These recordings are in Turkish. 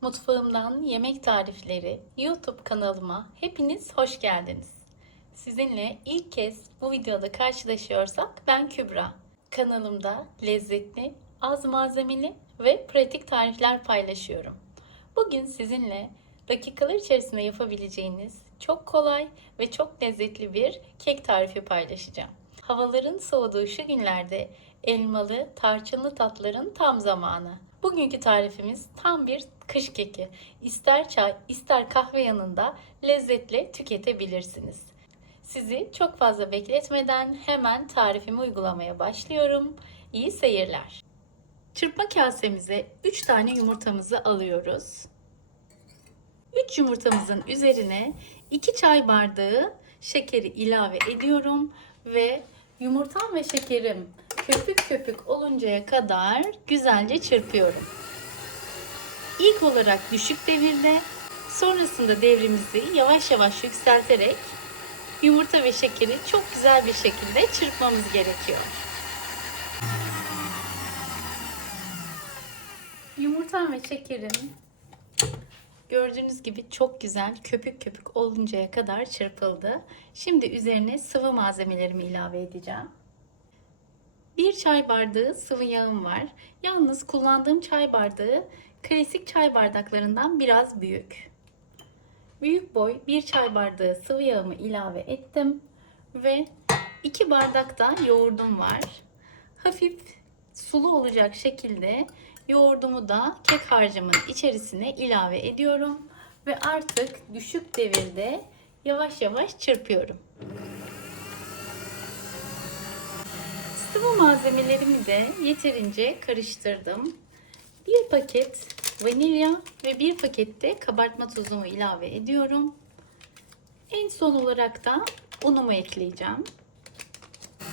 Mutfağımdan Yemek Tarifleri YouTube kanalıma hepiniz hoş geldiniz. Sizinle ilk kez bu videoda karşılaşıyorsak ben Kübra. Kanalımda lezzetli, az malzemeli ve pratik tarifler paylaşıyorum. Bugün sizinle dakikalar içerisinde yapabileceğiniz çok kolay ve çok lezzetli bir kek tarifi paylaşacağım. Havaların soğuduğu şu günlerde elmalı, tarçınlı tatların tam zamanı. Bugünkü tarifimiz tam bir kış keki. İster çay, ister kahve yanında lezzetle tüketebilirsiniz. Sizi çok fazla bekletmeden hemen tarifimi uygulamaya başlıyorum. İyi seyirler. Çırpma kasemize 3 tane yumurtamızı alıyoruz. 3 yumurtamızın üzerine 2 çay bardağı şekeri ilave ediyorum ve yumurtam ve şekerim köpük köpük oluncaya kadar güzelce çırpıyorum. İlk olarak düşük devirde, sonrasında devrimizi yavaş yavaş yükselterek yumurta ve şekeri çok güzel bir şekilde çırpmamız gerekiyor. Yumurtam ve şekerim gördüğünüz gibi çok güzel köpük köpük oluncaya kadar çırpıldı. Şimdi üzerine sıvı malzemelerimi ilave edeceğim. Bir çay bardağı sıvı yağım var. Yalnız kullandığım çay bardağı klasik çay bardaklarından biraz büyük. Büyük boy bir çay bardağı sıvı yağımı ilave ettim ve 2 bardak da yoğurdum var. Hafif sulu olacak şekilde yoğurdumu da kek harcımın içerisine ilave ediyorum ve artık düşük devirde yavaş yavaş çırpıyorum. Sıvı malzemelerimi de yeterince karıştırdım. Bir paket vanilya ve bir paket de kabartma tozumu ilave ediyorum. En son olarak da unumu ekleyeceğim.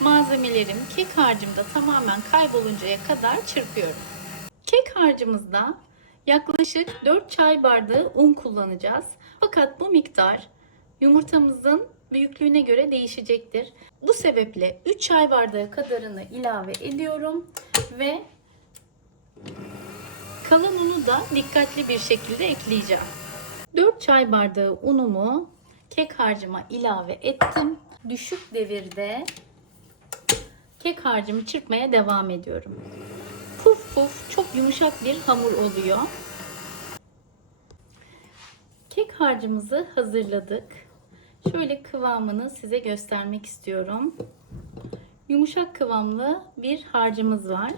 Malzemelerim kek harcımda tamamen kayboluncaya kadar çırpıyorum. Kek harcımızda yaklaşık 4 çay bardağı un kullanacağız. Fakat bu miktar yumurtamızın büyüklüğüne göre değişecektir. Bu sebeple 3 çay bardağı kadarını ilave ediyorum ve kalan unu da dikkatli bir şekilde ekleyeceğim. 4 çay bardağı unumu kek harcıma ilave ettim. Düşük devirde kek harcımı çırpmaya devam ediyorum. Puf puf çok yumuşak bir hamur oluyor. Kek harcımızı hazırladık. Şöyle kıvamını size göstermek istiyorum. Yumuşak kıvamlı bir harcımız var.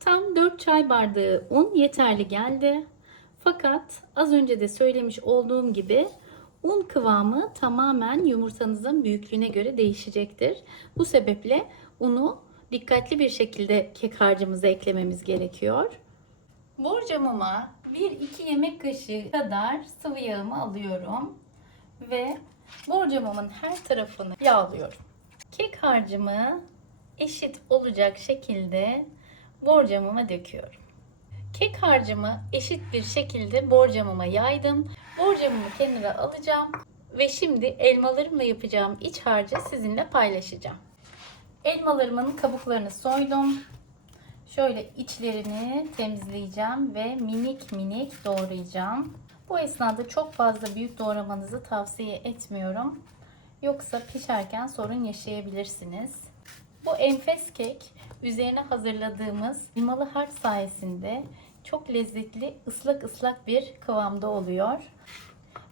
Tam 4 çay bardağı un yeterli geldi. Fakat az önce de söylemiş olduğum gibi un kıvamı tamamen yumurtanızın büyüklüğüne göre değişecektir. Bu sebeple unu dikkatli bir şekilde kek harcımıza eklememiz gerekiyor. Borcamıma 1-2 yemek kaşığı kadar sıvı yağımı alıyorum ve borcamımın her tarafını yağlıyorum. Kek harcımı eşit olacak şekilde borcamıma döküyorum. Kek harcımı eşit bir şekilde borcamıma yaydım. Borcamımı kenara alacağım ve şimdi elmalarımla yapacağım iç harcı sizinle paylaşacağım. Elmalarımın kabuklarını soydum. Şöyle içlerini temizleyeceğim ve minik minik doğrayacağım. Bu esnada çok fazla büyük doğramanızı tavsiye etmiyorum. Yoksa pişerken sorun yaşayabilirsiniz. Bu enfes kek üzerine hazırladığımız limalı harç sayesinde çok lezzetli ıslak ıslak bir kıvamda oluyor.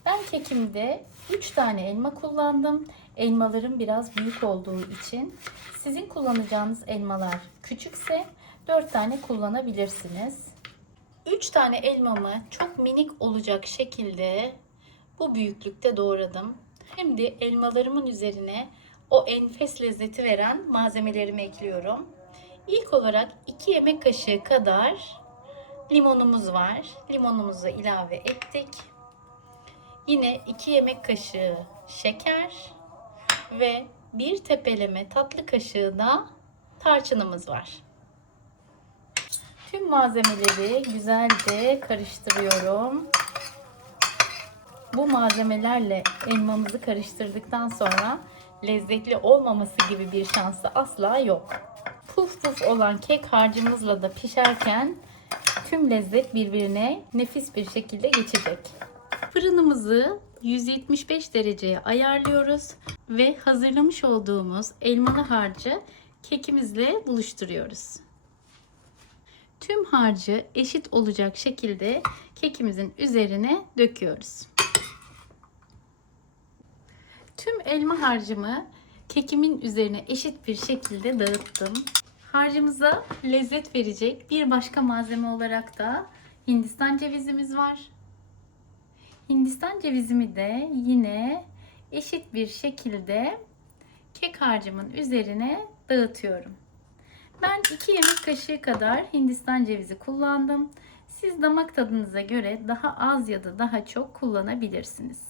Ben kekimde 3 tane elma kullandım. Elmalarım biraz büyük olduğu için sizin kullanacağınız elmalar küçükse 4 tane kullanabilirsiniz. 3 tane elmamı çok minik olacak şekilde bu büyüklükte doğradım. Şimdi elmalarımın üzerine o enfes lezzeti veren malzemelerimi ekliyorum. İlk olarak 2 yemek kaşığı kadar limonumuz var. Limonumuzu ilave ettik. Yine 2 yemek kaşığı şeker ve bir tepeleme tatlı kaşığı da tarçınımız var. Tüm malzemeleri güzelce karıştırıyorum. Bu malzemelerle elmamızı karıştırdıktan sonra lezzetli olmaması gibi bir şansı asla yok. Puf puf olan kek harcımızla da pişerken tüm lezzet birbirine nefis bir şekilde geçecek. Fırınımızı 175 dereceye ayarlıyoruz ve hazırlamış olduğumuz elmalı harcı kekimizle buluşturuyoruz. Tüm harcı eşit olacak şekilde kekimizin üzerine döküyoruz. Tüm elma harcımı kekimin üzerine eşit bir şekilde dağıttım. Harcımıza lezzet verecek bir başka malzeme olarak da Hindistan cevizimiz var. Hindistan cevizimi de yine eşit bir şekilde kek harcımın üzerine dağıtıyorum. Ben 2 yemek kaşığı kadar Hindistan cevizi kullandım. Siz damak tadınıza göre daha az ya da daha çok kullanabilirsiniz.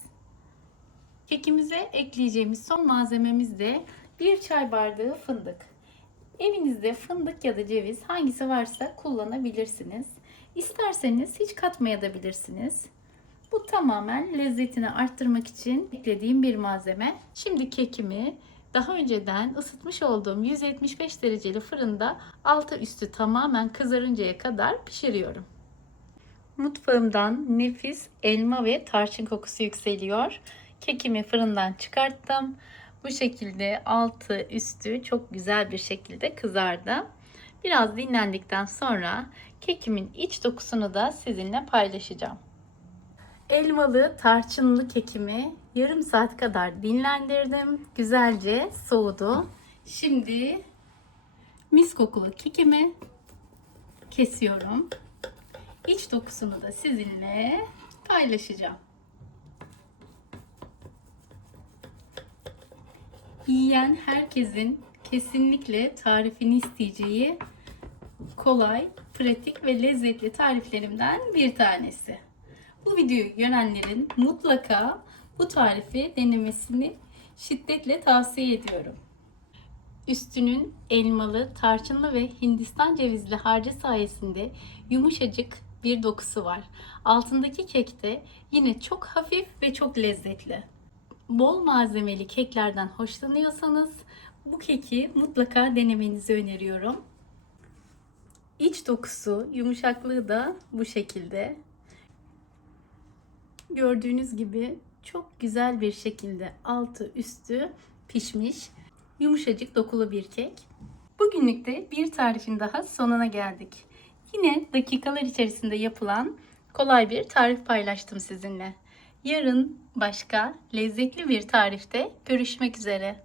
Kekimize ekleyeceğimiz son malzememiz de 1 çay bardağı fındık. Evinizde fındık ya da ceviz hangisi varsa kullanabilirsiniz. İsterseniz hiç katmayabilirsiniz. Bu tamamen lezzetini arttırmak için eklediğim bir malzeme. Şimdi kekimi daha önceden ısıtmış olduğum 175 dereceli fırında altı üstü tamamen kızarıncaya kadar pişiriyorum. Mutfağımdan nefis elma ve tarçın kokusu yükseliyor. Kekimi fırından çıkarttım. Bu şekilde altı üstü çok güzel bir şekilde kızardı. Biraz dinlendikten sonra kekimin iç dokusunu da sizinle paylaşacağım. Elmalı tarçınlı kekimi yarım saat kadar dinlendirdim. Güzelce soğudu. Şimdi mis kokulu kekimi kesiyorum. İç dokusunu da sizinle paylaşacağım. Yiyen herkesin kesinlikle tarifini isteyeceği kolay, pratik ve lezzetli tariflerimden bir tanesi. Bu videoyu görenlerin mutlaka bu tarifi denemesini şiddetle tavsiye ediyorum. Üstünün elmalı, tarçınlı ve Hindistan cevizli harcı sayesinde yumuşacık bir dokusu var. Altındaki kek de yine çok hafif ve çok lezzetli. Bol malzemeli keklerden hoşlanıyorsanız bu keki mutlaka denemenizi öneriyorum. İç dokusu, yumuşaklığı da bu şekilde. Gördüğünüz gibi çok güzel bir şekilde altı üstü pişmiş, yumuşacık dokulu bir kek. Bugünlük de bir tarifin daha sonuna geldik. Yine dakikalar içerisinde yapılan kolay bir tarif paylaştım sizinle. Yarın başka lezzetli bir tarifte görüşmek üzere.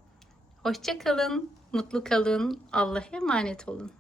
Hoşça kalın, mutlu kalın, Allah'a emanet olun.